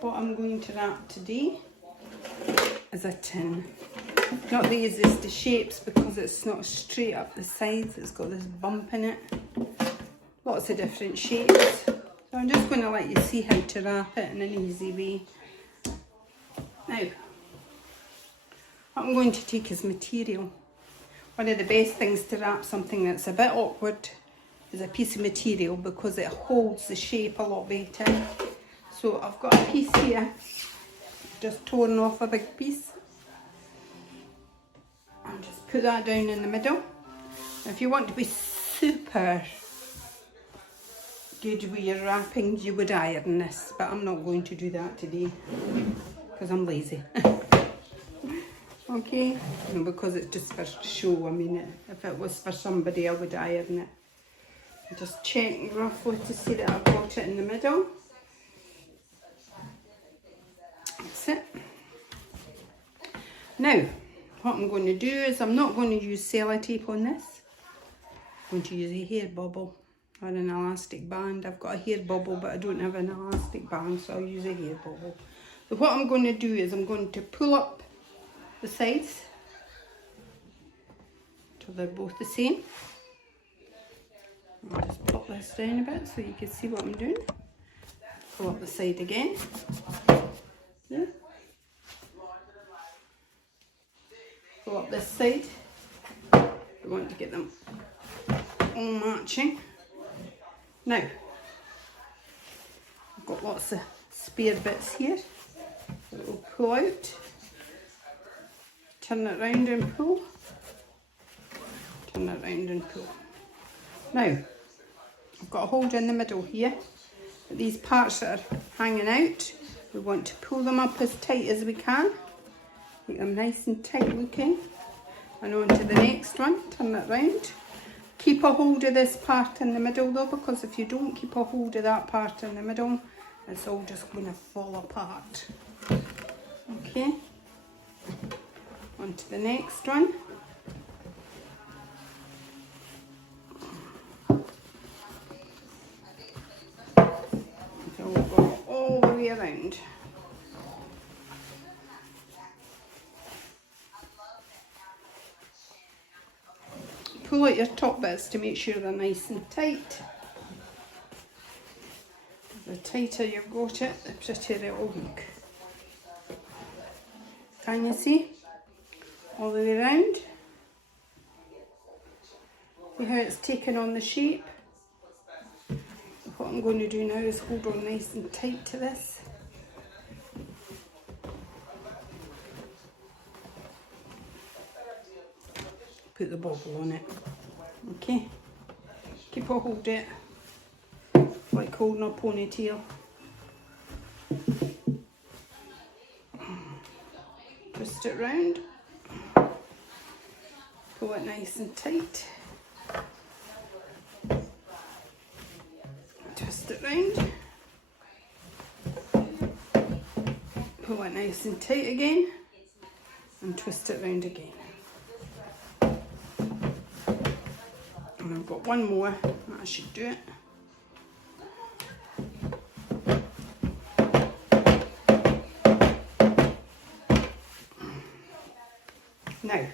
What I'm going to wrap today is a tin. Not the easiest of shapes because it's not straight up the sides, it's got this bump in it. Lots of different shapes. So I'm just going to let you see how to wrap it in an easy way. Now, what I'm going to take is material. One of the best things to wrap something that's a bit awkward is a piece of material because it holds the shape a lot better. So I've got a piece here, just torn off a big piece. I'll just put that down in the middle. If you want to be super good with your wrappings, you would iron this, but I'm not going to do that today because I'm lazy. Okay, no, because it's just for show. I mean, if it was for somebody, I would iron it. Just check roughly to see that I've got it in the middle. That's it. Now, what I'm going to do is I'm not going to use sellotape on this. I'm going to use a hair bubble or an elastic band. I've got a hair bubble, but I don't have an elastic band, so I'll use a hair bubble. So what I'm going to do is I'm going to pull up the sides till they're both the same. I'll just pop this down a bit so you can see what I'm doing. Pull up the side again. Yeah. Pull up this side. We want to get them all matching. Now, I've got lots of spare bits here that we'll pull out. Turn it round and pull. Turn it round and pull. Now, I've got a holder in the middle here, but these parts that are hanging out, we want to pull them up as tight as we can. Make them nice and tight looking. And on to the next one, turn it round. Keep a hold of this part in the middle though, because if you don't keep a hold of that part in the middle, it's all just going to fall apart. Okay. On to the next one. So we'll go all the way around. Pull out your top bits to make sure they're nice and tight. The tighter you've got it, the prettier it will look. Can you see? All the way around. See how it's taken on the shape? What what I'm going to do now is hold on nice and tight to this. Put the bobble on it. Okay. Keep a hold of it. Like holding a ponytail. Twist it round. Pull it nice and tight. Twist it round. Pull it nice and tight again. And twist it round again. And I've got one more. That should do it. Now,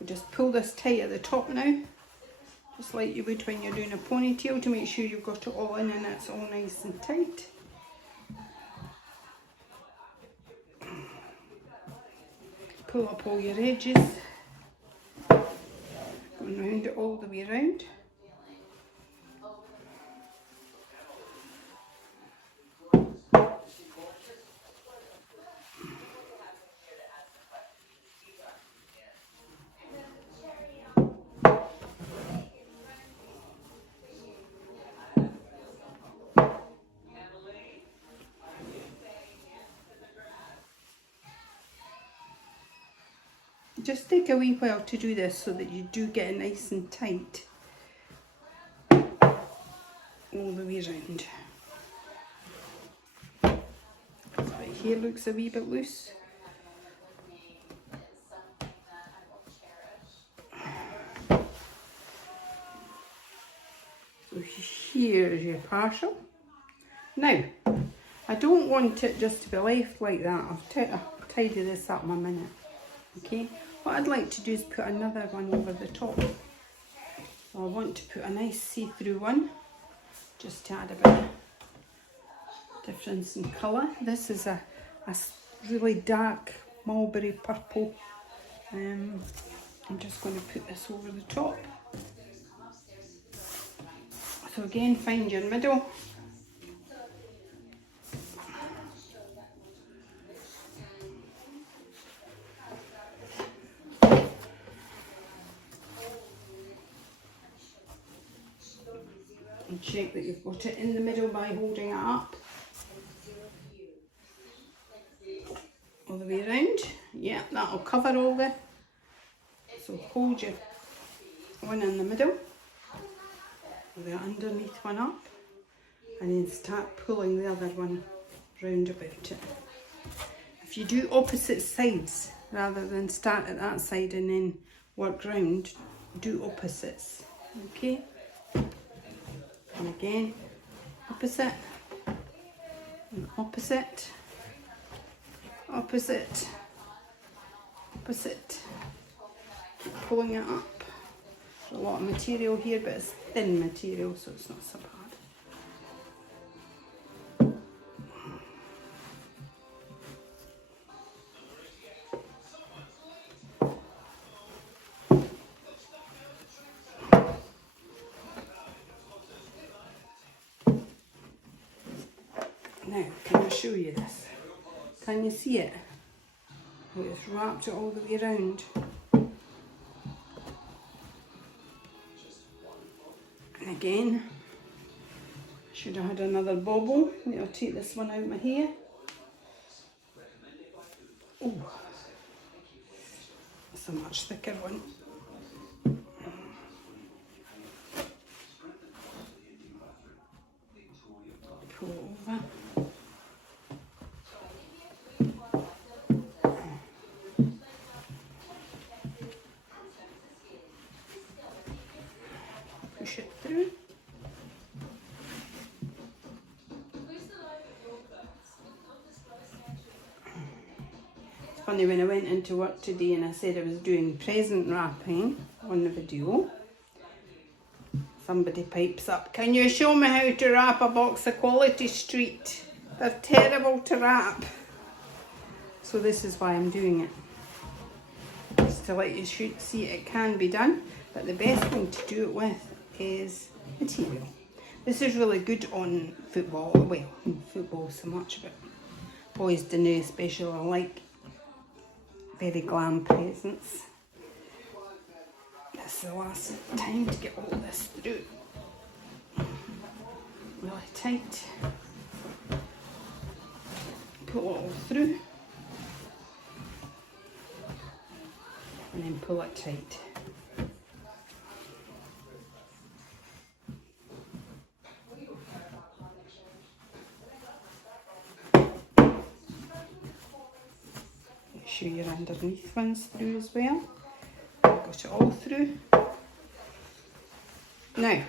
we just pull this tight at the top now, just like you would when you're doing a ponytail, to make sure you've got it all in and it's all nice and tight. Pull up all your edges, going round it all the way around. Just take a wee while to do this so that you do get it nice and tight all the way around. Right here looks a wee bit loose. So here is your partial. Now, I don't want it just to be left like that. I'll tidy this up in a minute. Okay, what I'd like to do is put another one over the top. So I want to put a nice see-through one, just to add a bit of difference in colour. This is a really dark mulberry purple. I'm just going to put this over the top. So again, find your middle. And check that you've got it in the middle by holding it up all the way around. Yeah, that'll cover all the. So hold your one in the middle, the underneath one up, and then start pulling the other one round about it. If you do opposite sides rather than start at that side and then work round, do opposites. Okay. And again, opposite, and opposite, opposite, opposite. Keep pulling it up. There's a lot of material here, but it's thin material, so it's not so bad. Now, can I show you this? Can you see it? It's wrapped it all the way around. And again, I should have had another bobble. I'll take this one out of my hair. Oh, it's a much thicker one. Pull it over. Push it through. It's funny, when I went into work today and I said I was doing present wrapping on the video, somebody pipes up, "Can you show me how to wrap a box of Quality Street? They're terrible to wrap." So this is why I'm doing it. Just to let you see it can be done, but the best thing to do it with is material. This is really good on football. Well, football so much, but boys do know especially like very glam presents. This is the last time to get all this through. Really tight. Pull it all through. And then pull it tight. Make sure your underneath one's through as well. Got it all through. Now,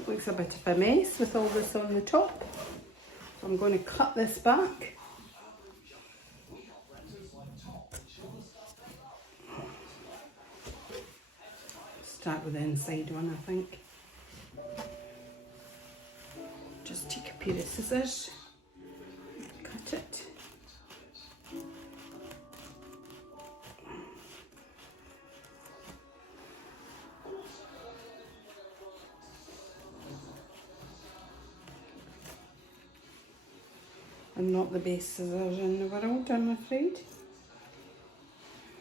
it looks a bit of a mess with all this on the top. So I'm going to cut this back. Start with the inside one, I think. Just take a pair of scissors, cut it. I'm not the best scissors in the world, I'm afraid.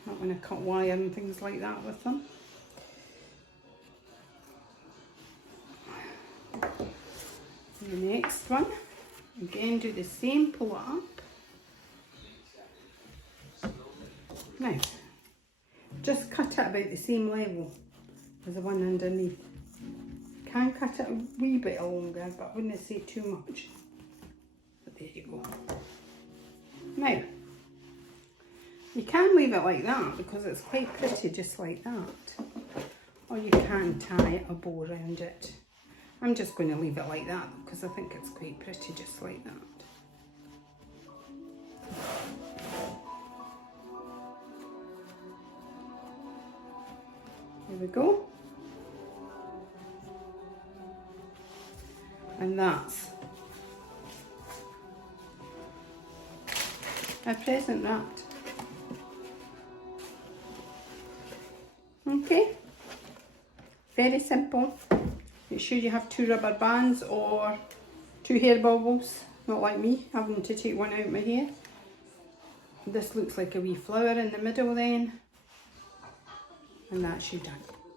Not when I cut wire and things like that with them. The next one, again do the same, pull it up. Now, just cut it about the same level as the one underneath. Can cut it a wee bit longer, but I wouldn't say too much. But there you go. Now, you can leave it like that because it's quite pretty just like that. Or you can tie a bow around it. I'm just going to leave it like that because I think it's quite pretty just like that. There we go. And that's a present wrapped. Okay, very simple. Make sure you have 2 rubber bands or 2 hair baubles, not like me having to take one out of my hair. This looks like a wee flower in the middle then, and that's you done.